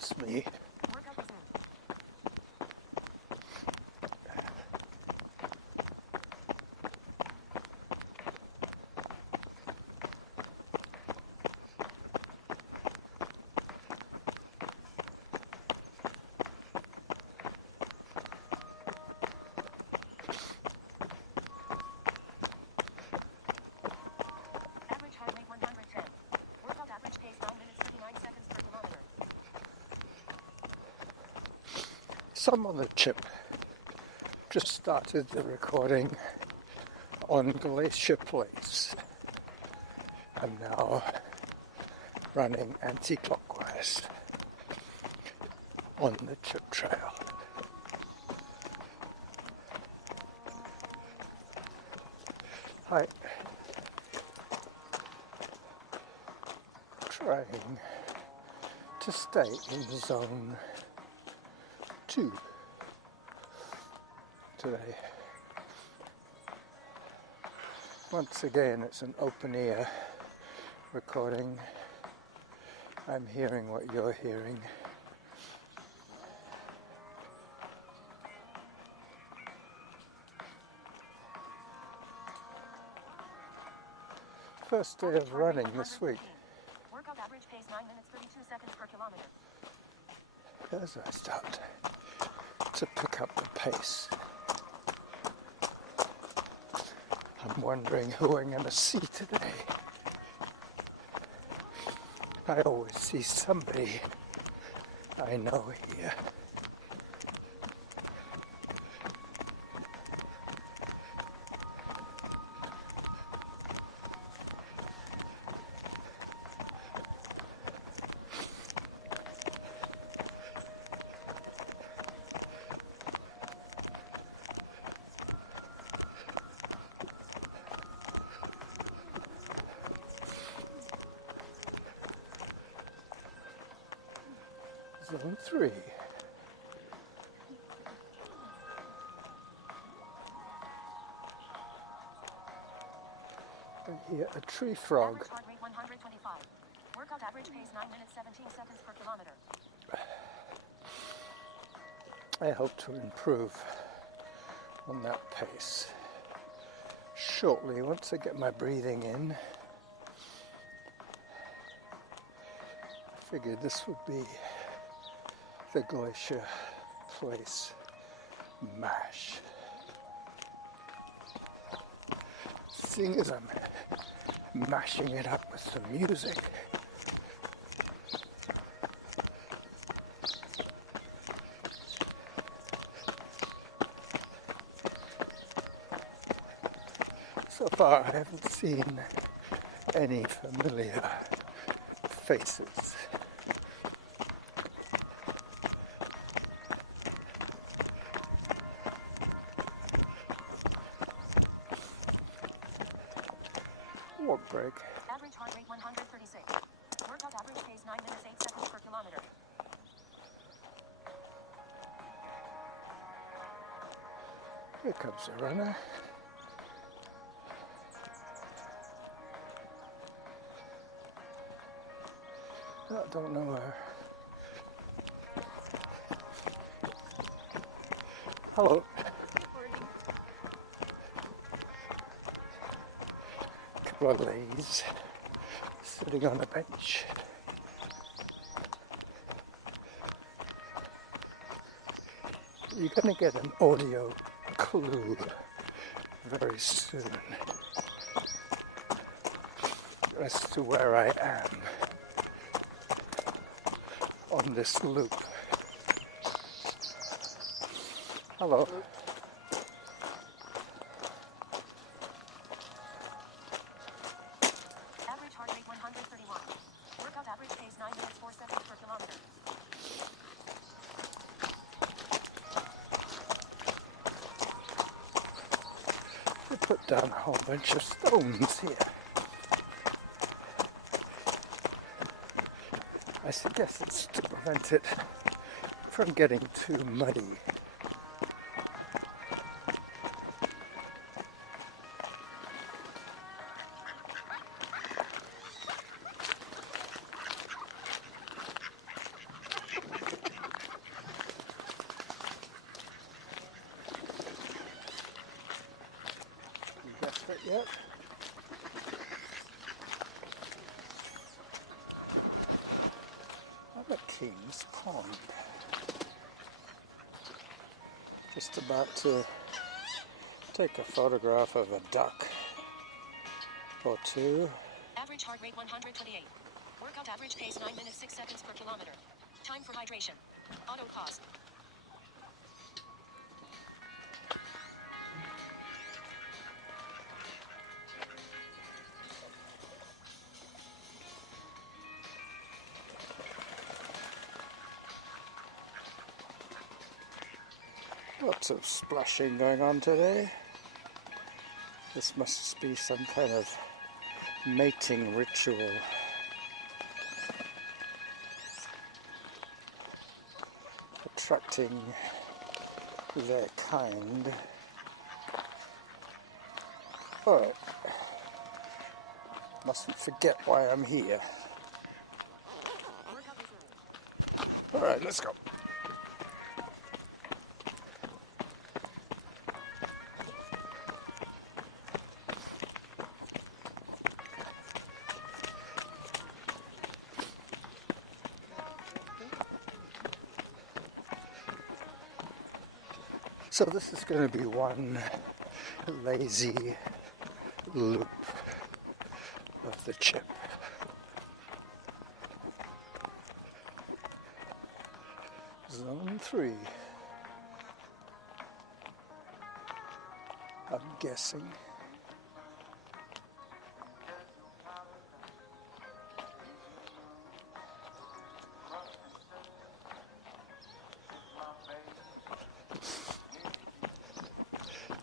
suits me. Some other chip just started the recording on Glacier Place. I'm now running anti-clockwise on the chip trail. Hi. Trying to stay in zone 2 today. Once again, it's an open ear recording. I'm hearing what you're hearing. First day of running this week. Workout average pace 9 minutes 32 seconds per kilometer. As I start to pick up the pace, I'm wondering who I'm going to see today. I always see somebody I know here. Zone 3. I hear a tree frog. Average heart rate 125. Workout average pace 9 minutes 17 seconds per kilometer. I hope to improve on that pace shortly once I get my breathing in. I figured this would be the Glacier Place Mash. Seeing as I'm mashing it up with some music, so far I haven't seen any familiar faces. Walk break. Average heart rate 136. Workout average pace 9 minutes 8 seconds per kilometer. Here comes the runner. I don't know her. Hello. Couple of ladies sitting on a bench. You're going to get an audio clue very soon as to where I am on this loop. Hello. Average heart rate 131. Workout average pace 9 minutes 4 seconds per kilometer. They put down a whole bunch of stones here. I suggest it's to prevent it from getting too muddy. yet. I'm at King's Pond. Just about to take a photograph of a duck or two. Average heart rate 128. Workout average pace 9 minutes 6 seconds per kilometer. Time for hydration. Auto pause. Lots of splashing going on today. This must be some kind of mating ritual. Attracting their kind. Alright. Mustn't forget why I'm here. Alright, let's go. So this is going to be one lazy loop of the chip. Zone 3. I'm guessing.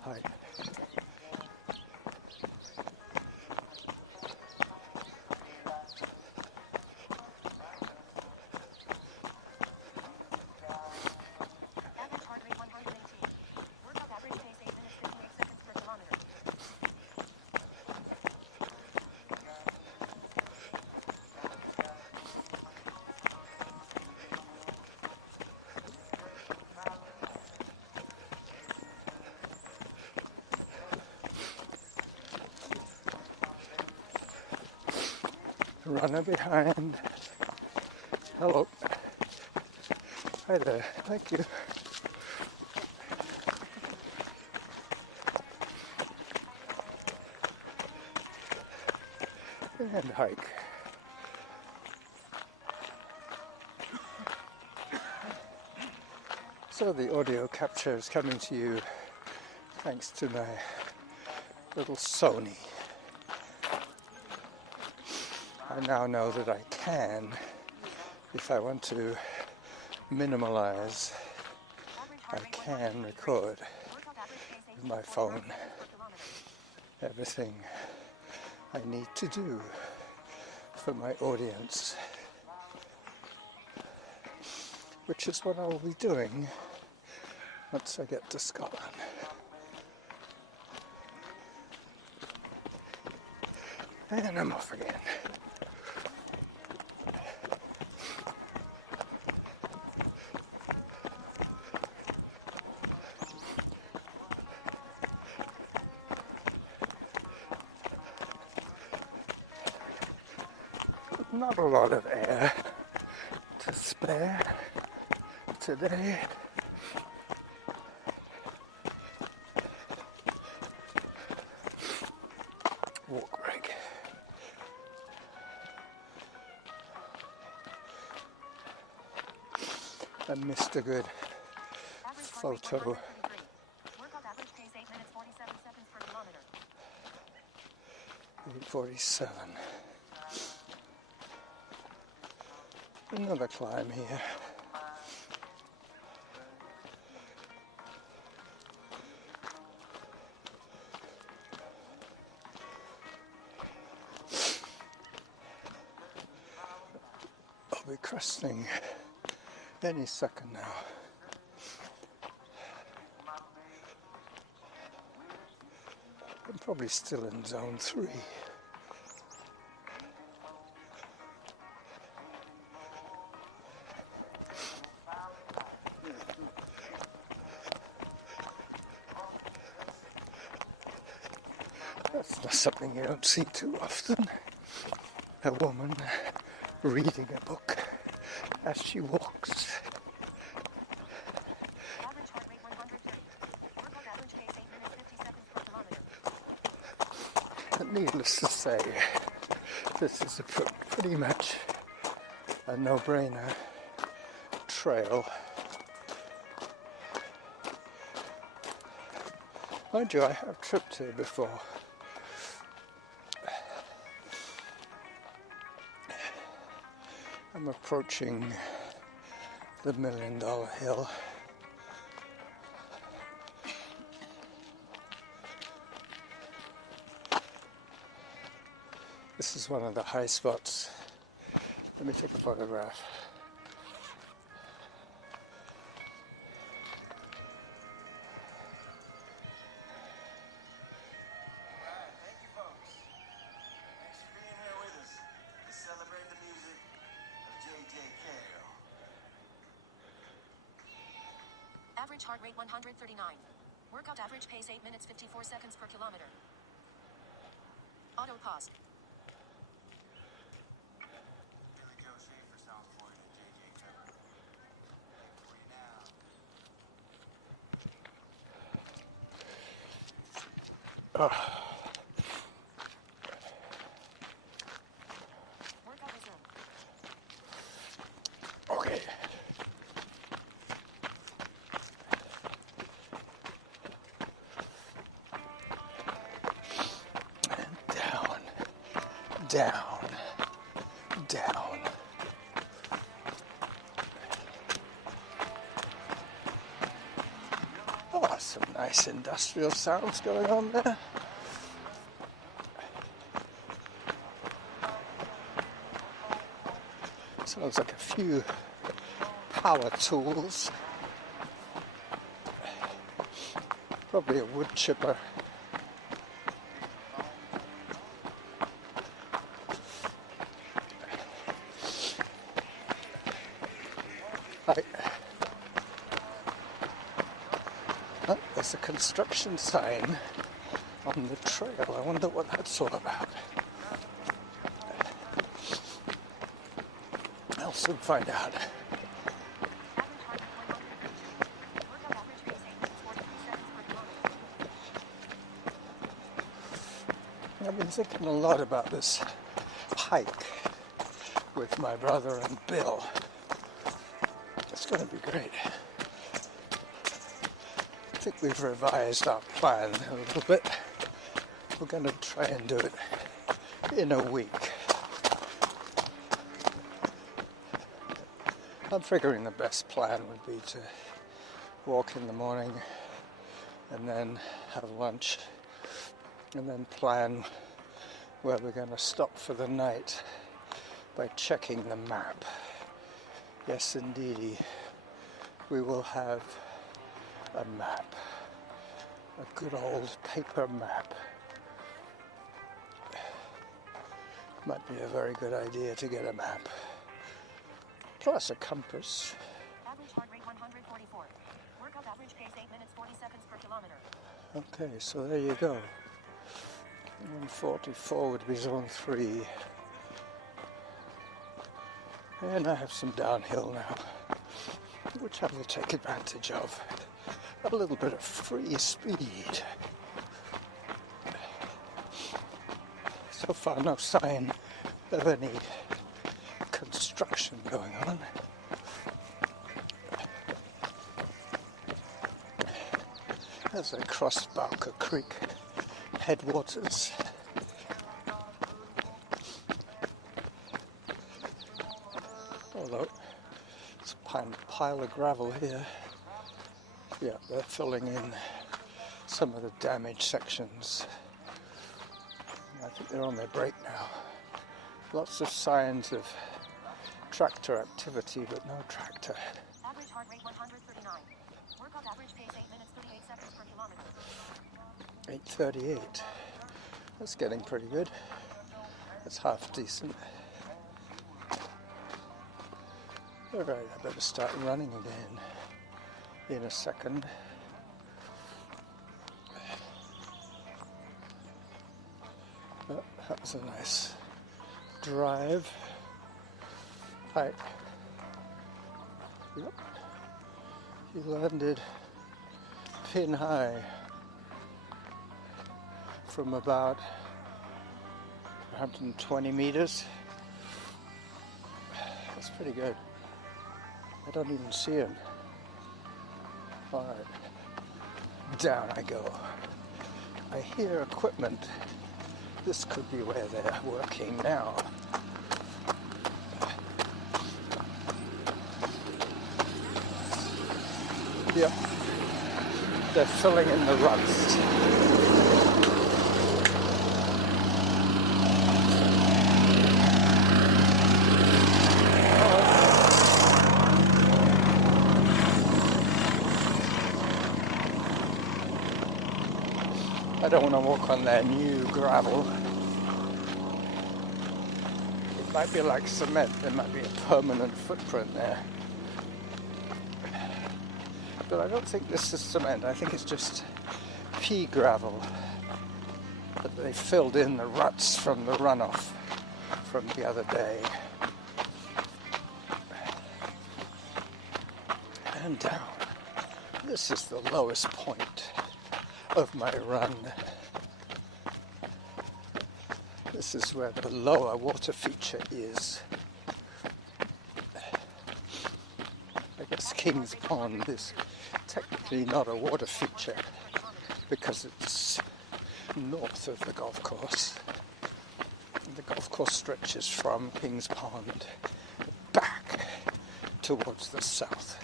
Hi. Average heart rate 118. Workout average pace 8 minutes 58 seconds per kilometer. Runner behind. Hello. Hi there. Thank you. And hike. So the audio capture is coming to you thanks to my little Sony. I now know that I can, if I want to minimalize, I can record with my phone everything I need to do for my audience, which is what I'll be doing once I get to Scotland. And I'm off again. Not a lot of air to spare today. Walk break. I missed a good photo. Workout average pace 8 minutes 47 seconds per kilometer. 8:47. Another climb here. I'll be cresting any second now. I'm probably still in zone 3. That's not something you don't see too often. A woman reading a book as she walks. Average heart rate 130. Workout average pace 8 minutes 50 seconds per kilometer. But needless to say, this is pretty much a no-brainer trail. Mind you, I have tripped here before. I'm approaching the $1 Million Hill. This is one of the high spots. Let me take a photograph. Thank you, folks. Thanks for being here with us to celebrate the music of Jackal. Average heart rate 139. Workout average pace 8 minutes 54 seconds per kilometer. Auto pause. Billy Joe Schaefer sounds more than JJ cover. For you now. Workout resumed. Okay. Down, down. Oh, some nice industrial sounds going on there. Sounds like a few power tools. Probably a wood chipper. Oh, there's a construction sign on the trail. I wonder what that's all about. I'll soon find out. Workout average pace 8 minutes 43 seconds per kilometer. I've been thinking a lot about this hike with my brother and Bill. It's going to be great. I think we've revised our plan a little bit. We're going to try and do it in a week. I'm figuring the best plan would be to walk in the morning and then have lunch and then plan where we're going to stop for the night by checking the map. Yes, indeed, we will have a map, a good old paper map. Might be a very good idea to get a map, plus a compass. Average heart rate 144. Workout average pace 8 minutes 40 seconds per kilometer. Okay, so there you go. 144 would be zone 3. And I have some downhill now, which I will take advantage of. A little bit of free speed. So far, no sign of any construction going on. As I cross Bowker Creek headwaters. Although it's a pile of gravel here. Yeah, they're filling in some of the damaged sections. I think they're on their break now. Lots of signs of tractor activity, but no tractor. Average heart rate 139. Workout average pace 8 minutes 38 seconds per kilometer. 8:38. That's getting pretty good. That's half decent. Alright, I better start running again in a second. That was a nice drive. Hi. Yep. He landed pin high from about 120 meters. That's pretty good. I don't even see him. Alright. Down I go. I hear equipment. This could be where they're working now. Yep. They're filling in the ruts. I don't want to walk on their new gravel. It might be like cement. There might be a permanent footprint there. But I don't think this is cement. I think it's just pea gravel that they filled in the ruts from the runoff from the other day. And down. This is the lowest point of my run. This is where the lower water feature is. I guess King's Pond is technically not a water feature because it's north of the golf course. The golf course stretches from King's Pond back towards the south.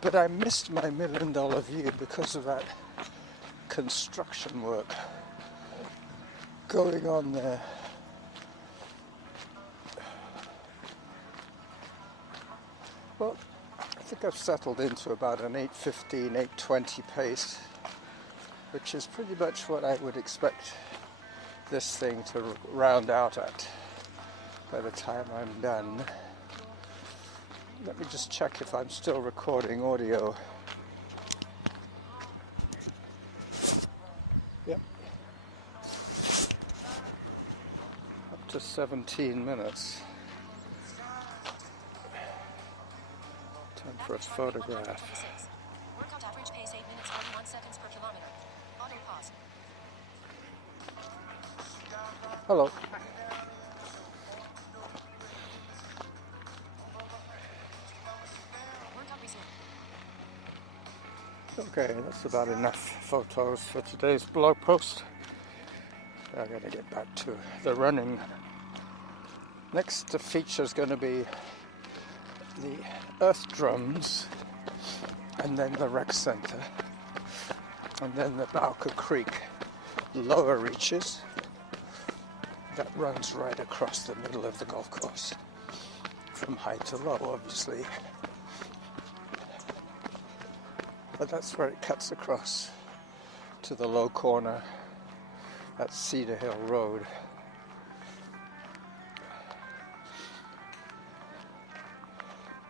But I missed my $1 million view because of that construction work going on there. Well, I think I've settled into about an 8:15, 8:20 pace, which is pretty much what I would expect this thing to round out at by the time I'm done. Let me just check if I'm still recording audio. Yep. Up to 17 minutes. Time for a photograph. Workout average pace 8 minutes 41 seconds per kilometer. Auto pause. Hello. Workout resumed. Okay, that's about enough photos for today's blog post. I gotta get back to the running. Next feature is going to be the earth drums, and then the rec center, and then the Bowker Creek lower reaches that runs right across the middle of the golf course from high to low, obviously. But that's where it cuts across to the low corner at Cedar Hill Road.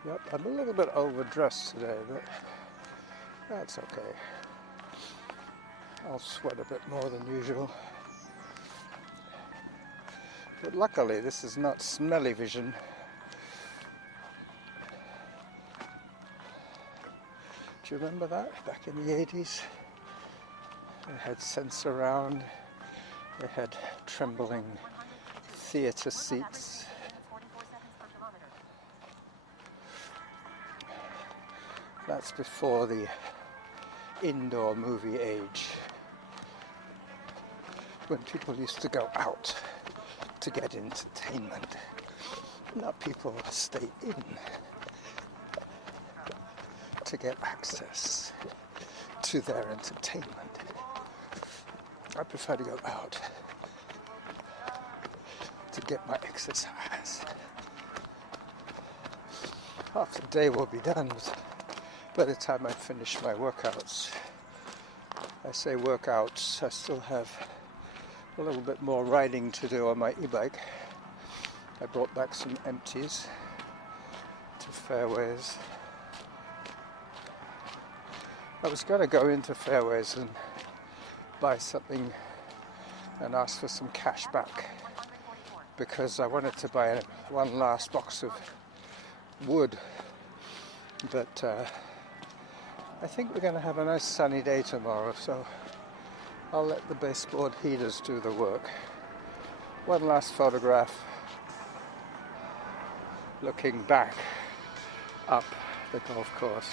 Yep, I'm a little bit overdressed today, but that's okay. I'll sweat a bit more than usual. But luckily, this is not smelly vision. Do you remember that back in the 80s? They had scents around, they had trembling theatre seats. That's before the indoor movie age, when people used to go out to get entertainment. Now people stay in to get access to their entertainment. I prefer to go out to get my exercise. Half the day will be done by the time I finish my workouts. I say workouts, I still have a little bit more riding to do on my e-bike. I brought back some empties to Fairways. I was going to go into Fairways and buy something and ask for some cash back because I wanted to buy one last box of wood, but I think we're going to have a nice sunny day tomorrow, so I'll let the baseboard heaters do the work. One last photograph looking back up the golf course.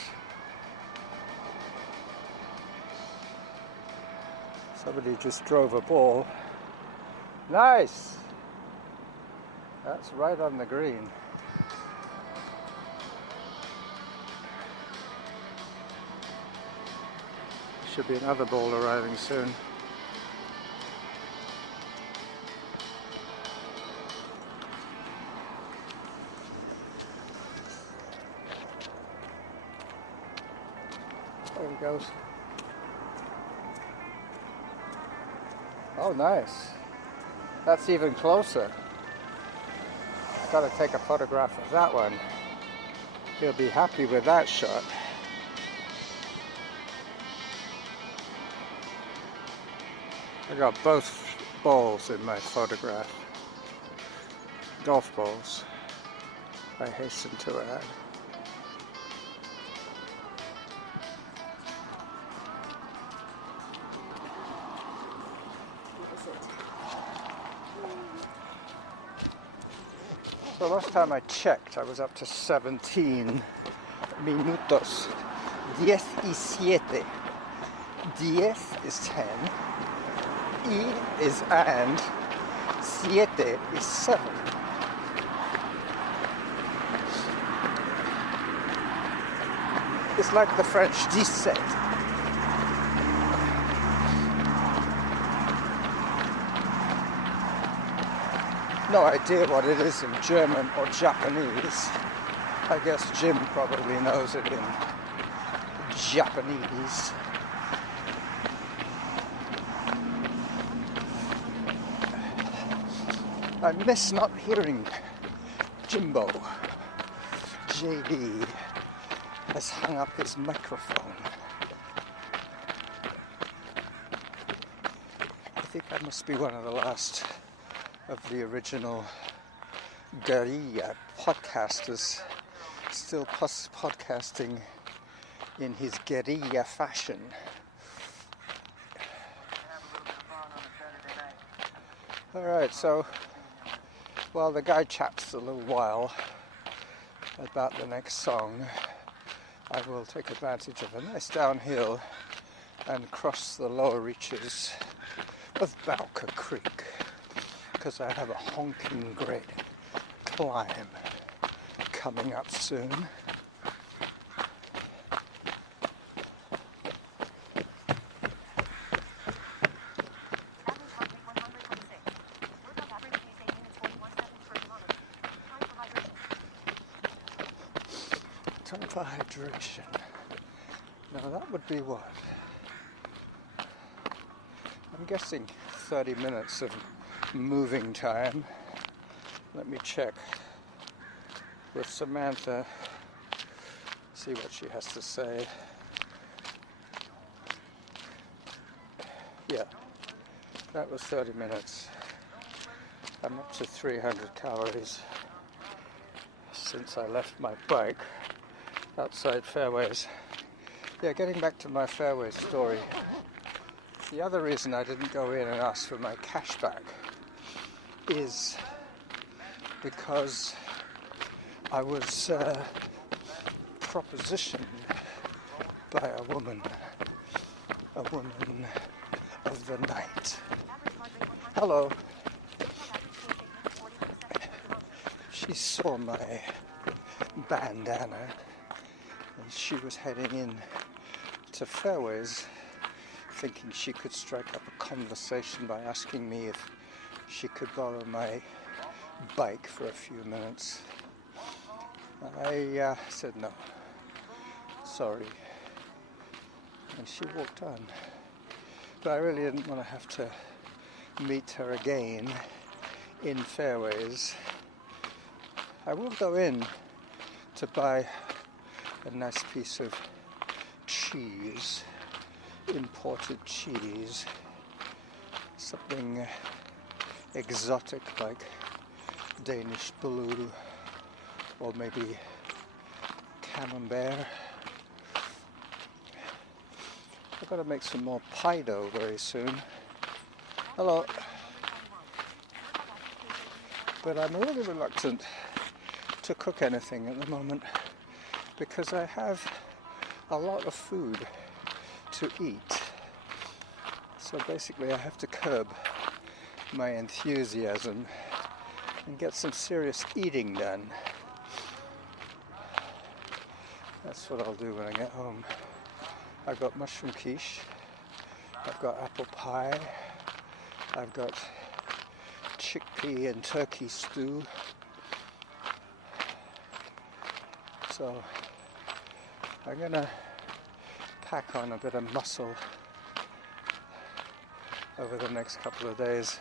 Somebody just drove a ball. Nice! That's right on the green. Should be another ball arriving soon. There he goes. Oh, nice. That's even closer. Got to take a photograph of that one. He'll be happy with that shot. I got both balls in my photograph. Golf balls, I hasten to add. So last time I checked, I was up to 17 minutos. 17. 10 is 10. Y is and. 7 is 7. It's like the French 17. No idea what it is in German or Japanese. I guess Jim probably knows it in Japanese. I miss not hearing Jimbo. JD has hung up his microphone. I think I must be one of the last of the original guerrilla podcasters still podcasting in his guerrilla fashion. Alright, so while the guy chats a little while about the next song, I will take advantage of a nice downhill and cross the lower reaches of Bowker Creek, because I have a honking great climb coming up soon. Time for hydration. Now that would be what? I'm guessing 30 minutes of moving time. Let me check with Samantha, see what she has to say. Yeah, that was 30 minutes. I'm up to 300 calories since I left my bike outside Fairways. Yeah, getting back to my Fairways story. The other reason I didn't go in and ask for my cash back is because I was propositioned by a woman of the night. Hello. She saw my bandana and she was heading in to Fairways thinking she could strike up a conversation by asking me if she could borrow my bike for a few minutes. I said no, sorry, and she walked on. But I really didn't want to have to meet her again in Fairways. I will go in to buy a nice piece of cheese, imported cheese, something exotic like Danish blue or maybe camembert. I've got to make some more pie dough very soon. Hello. But I'm a little reluctant to cook anything at the moment because I have a lot of food to eat. So basically I have to curb my enthusiasm and get some serious eating done. That's what I'll do when I get home. I've got mushroom quiche, I've got apple pie, I've got chickpea and turkey stew. So I'm gonna pack on a bit of muscle over the next couple of days.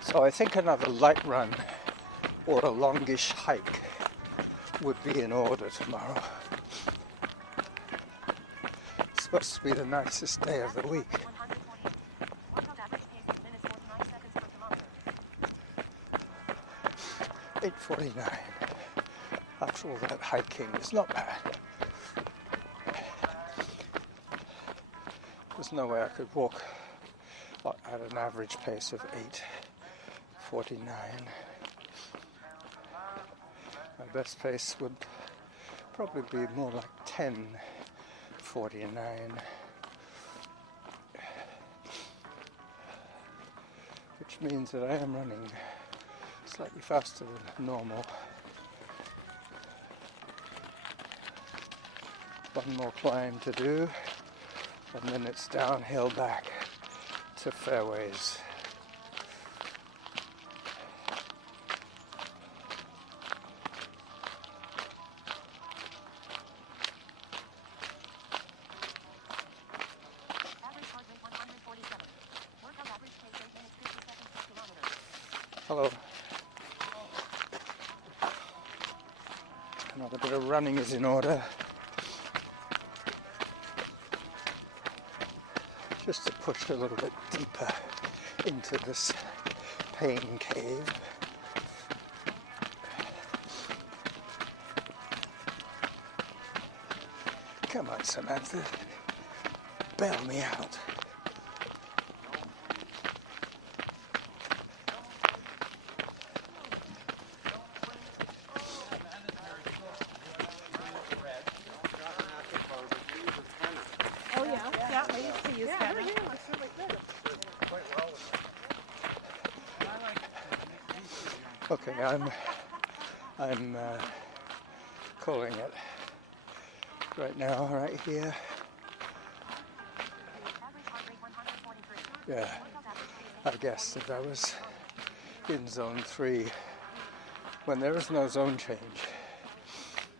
So I think another light run or a longish hike would be in order tomorrow. It's supposed to be the nicest day of the week. 8:49. After all that hiking is not bad. There's no way I could walk at an average pace of 8:49. My best pace would probably be more like 10:49, which means that I am running slightly faster than normal. One more climb to do, and then it's downhill back to fairways. Hello. Another bit of running is in order. Just to push a little bit deeper into this pain cave. Come on, Samantha. Bail me out. Okay, I'm calling it right now, right here. Yeah, I guess if I was in zone 3, when there is no zone change,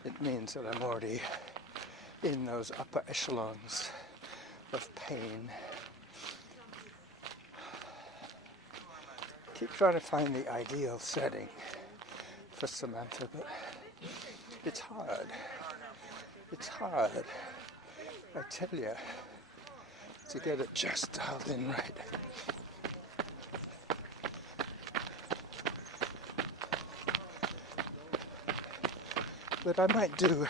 it means that I'm already in those upper echelons of pain. Keep trying to find the ideal setting for Samantha, but it's hard. It's hard, I tell you, to get it just dialed in right. But I might do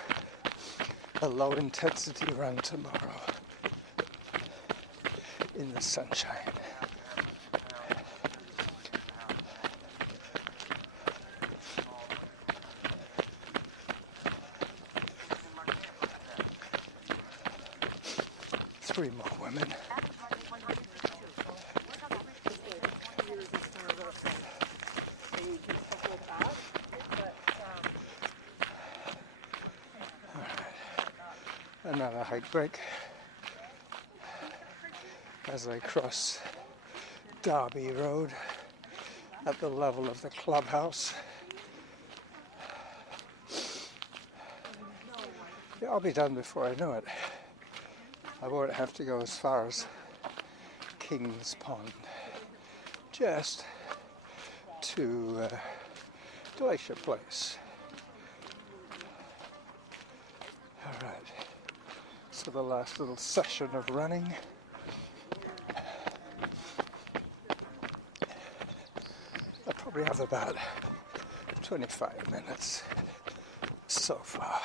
a low intensity run tomorrow in the sunshine. Three more women. Another hike break as I cross Derby Road at the level of the clubhouse. Yeah, I'll be done before I know it. I won't have to go as far as King's Pond, just to Glacier Place. Alright, so the last little session of running probably have about 25 minutes so far.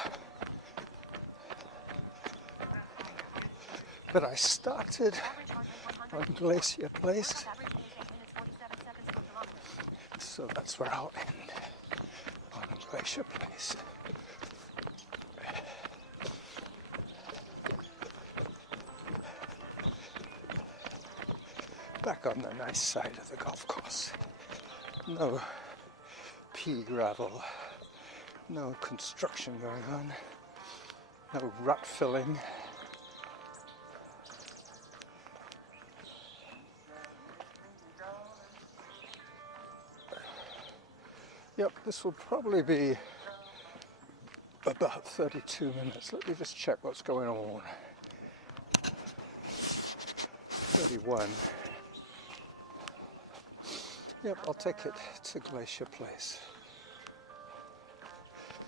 But I started on Glacier Place, so that's where I'll end, on Glacier Place. Back on the nice side of the golf course. No pea gravel, no construction going on, no rut filling. Yep, this will probably be about 32 minutes. Let me just check what's going on. 31. Yep, I'll take it to Glacier Place.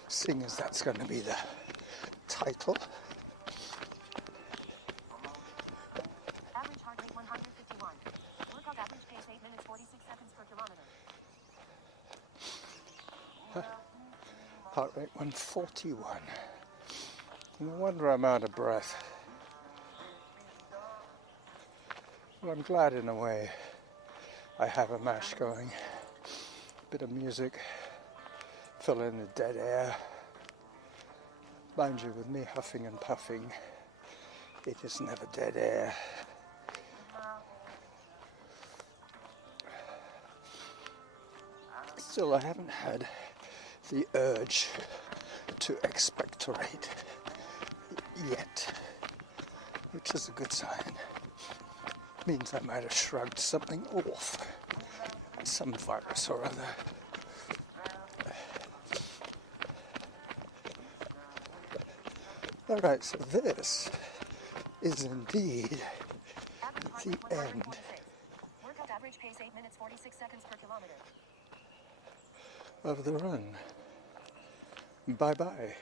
Seeing as that's going to be the title. Average heart rate 151. Workout average pace 8 minutes 46 seconds per kilometer. Heart rate 141. No wonder I'm out of breath. Well, I'm glad in a way I have a mash going. Bit of music, fill in the dead air. Mind you, with me huffing and puffing, it is never dead air. Still, I haven't had the urge to expectorate yet, which is a good sign. Means I might have shrugged something off, some virus or other. Alright, so this is indeed the end Workout average pace 8 minutes 46 seconds per kilometer. of the run. Bye-bye.